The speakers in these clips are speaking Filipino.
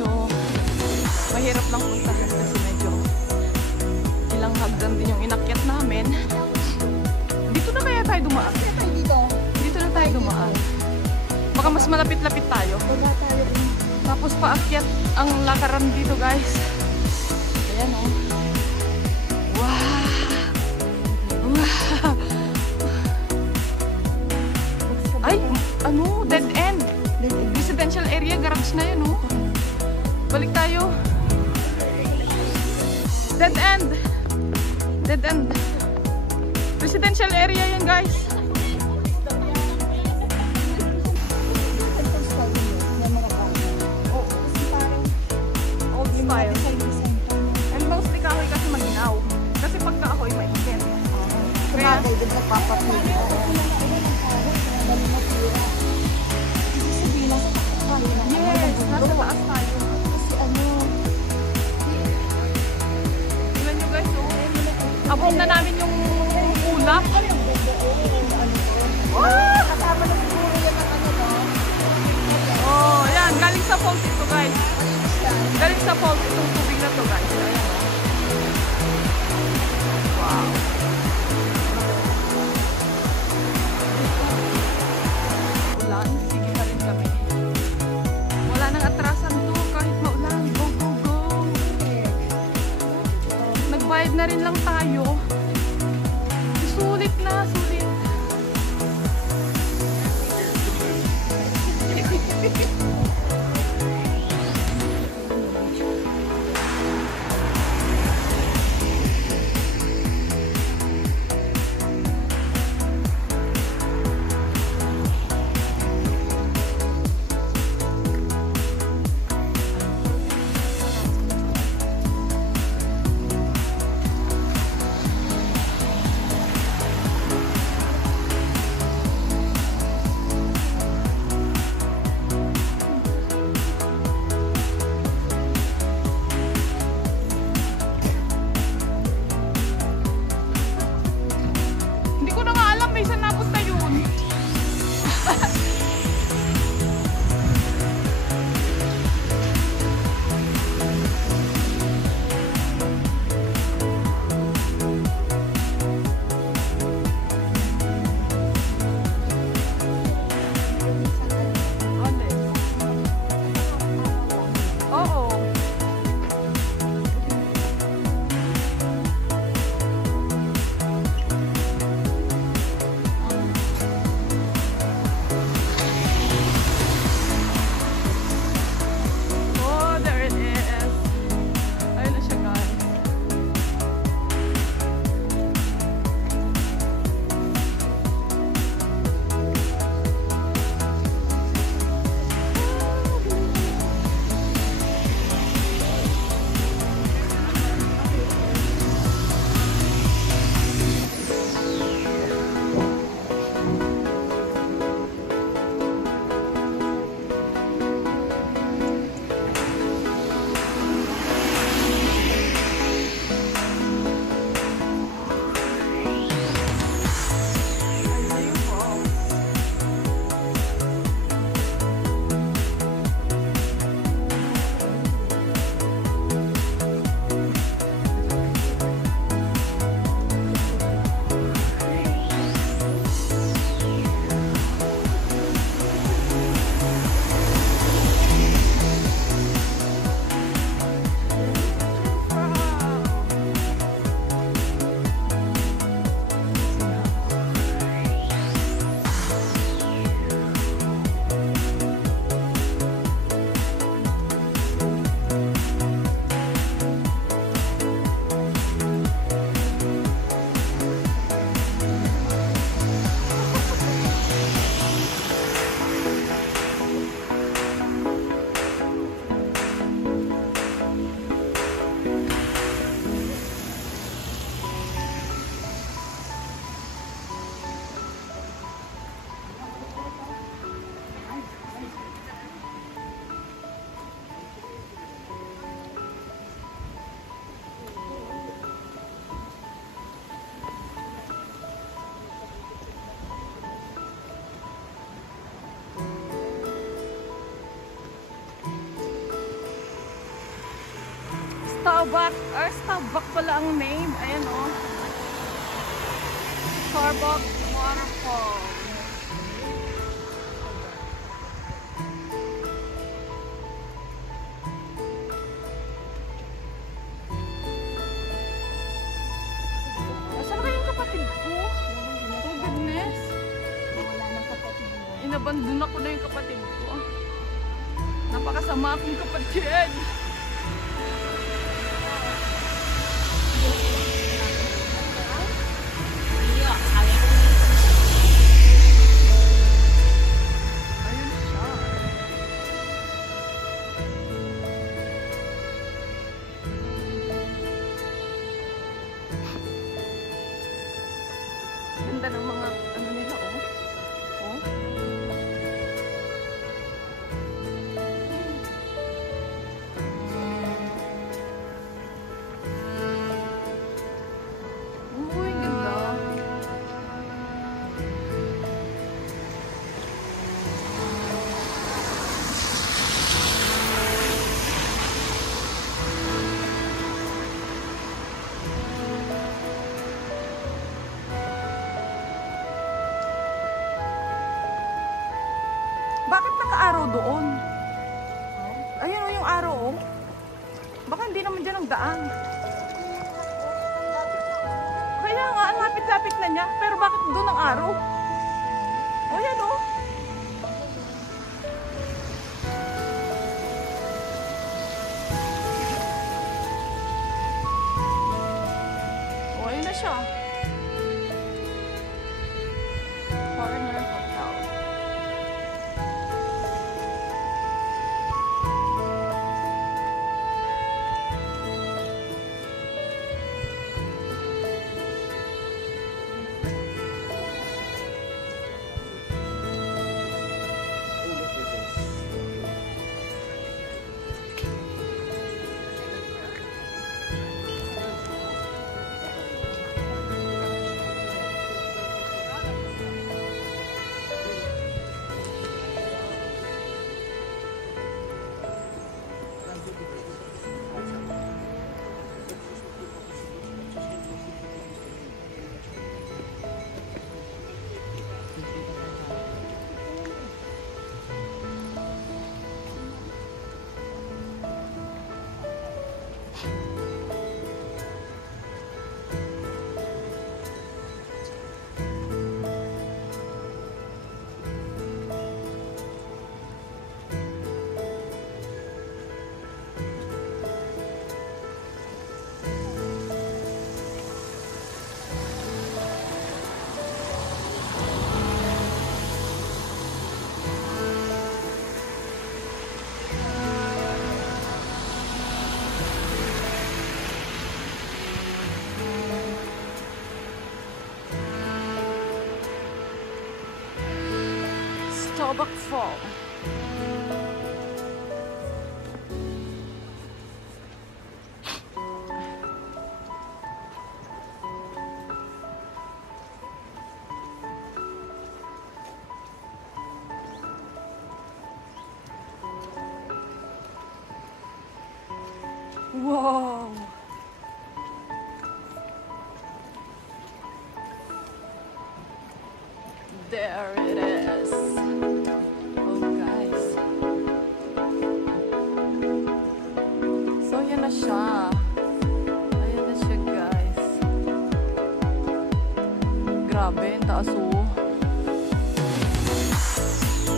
medyo mahirap lang puntahan kasi medyo ilang hagdan din yung inakyat namin. Dito na kaya tayo dumaan? Dito na tayo dumaan. Baka mas malapit-lapit tayo. Tapos paakyat ang lakaran dito, guys. Ayan, oh. Wow! Wow! Ay, ano? Dead end. Residential area, garage na yun, oh. Balik tayo. Dead end. Dead end. Residential area yan, guys. Old style. And mostly kahoy kasi maginaw. Kasi pagka kahoy maikin. Kaya yes, nasa taas tayo. Kasi ano, Tignan nyo, guys, oh. Abong na namin yung ulap. kasama na siguro yan ang ano, no? Oh, yan. Galing sa falls ito, guys. Galing sa falls itong tubig na to, guys. Ayan, oh. Wow. Ulan, sige pa rin kami. Wala nang atrasan to kahit maulan. Go, go, go. Nagbayad na rin lang tayo. Sulit na, sulit. Starbucks. Or Starbucks pala ang name. Ayan o. Starbucks Waterfall. Nasaan na kayong kapatid ko? Oh goodness. Wala nang kapatid mo. Inabandon ako na yung kapatid ko. Napakasama akong kapatid. Ayun siya. Ganda ng mga ano nila, oh. Oh. Uy, ganda. Bakit naka-araw doon? Ayun o yung araw oh. Baka hindi naman dyan ang daan. Kaya nga, ang lapit-lapit na niya. Pero bakit doon ang araw? O yan o. O ayun na siya. Foreigner Hotel. Starbucks Fall. Wow. There it is. Oh, guys. So, yan na siya. Ayan na siya, guys. Grabe, ang taas oh.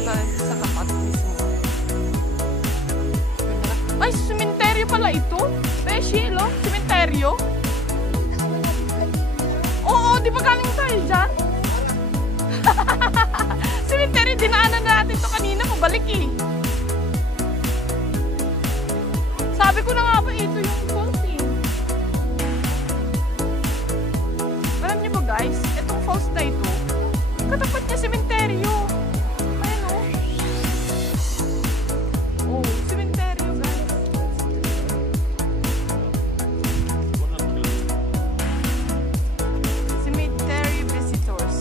Dahil sa kapat mismo. Ay, sementeryo pala ito. Beshi, lo? Sementeryo? Oo, di ba galing tayo dyan? Cemetery, dinaanan natin to kanina, pabalik eh. Sabi ko na nga ba, ito yung falls eh. Alam niyo ba guys, itong falls na ito, katapat niya sementeryo. Ayan o. Oh, sementeryo guys. Cemetery visitors.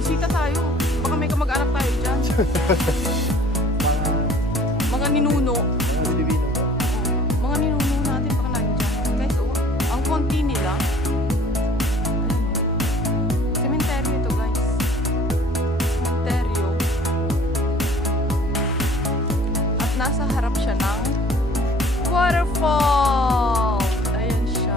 Bisita tayo. Baka may kamag-anak tayo dyan. Mga ninuno. Mga nasa harap siya ng waterfall. Ayan siya.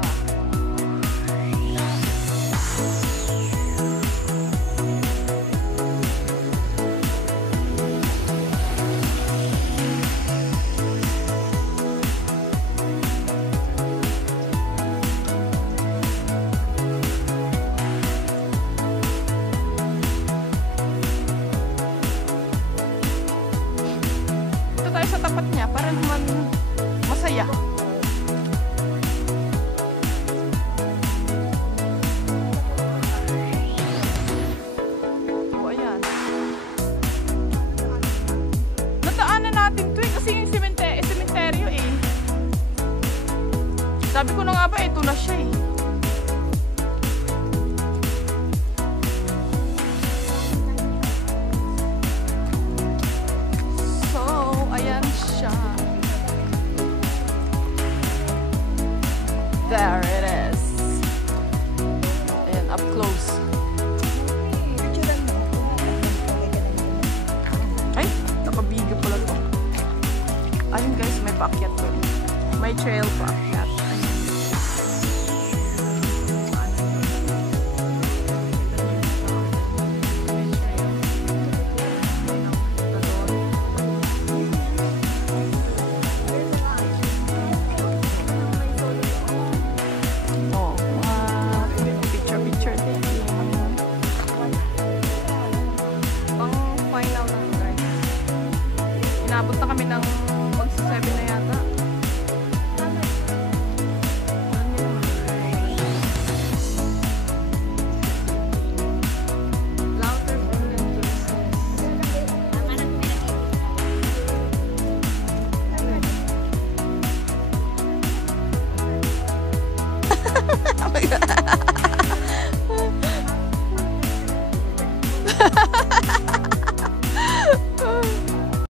Dito tayo sa tapat niya para naman masaya. Oh, ayan. Nataanan natin to eh, kasi yung sementeryo eh. Sabi ko na nga ba, ito na siya eh. So, ayan siya. There it is. Ayan, up close. Picturean mo. Ay, nakabigyo pala to. Ayun guys, may paakyat doon. May trail paakyat. Ayun. Oh, mga picture din. Pang final na to guys. Inabot na kami ng magsa 7 na yata. Louder from the tourists. Oh my God.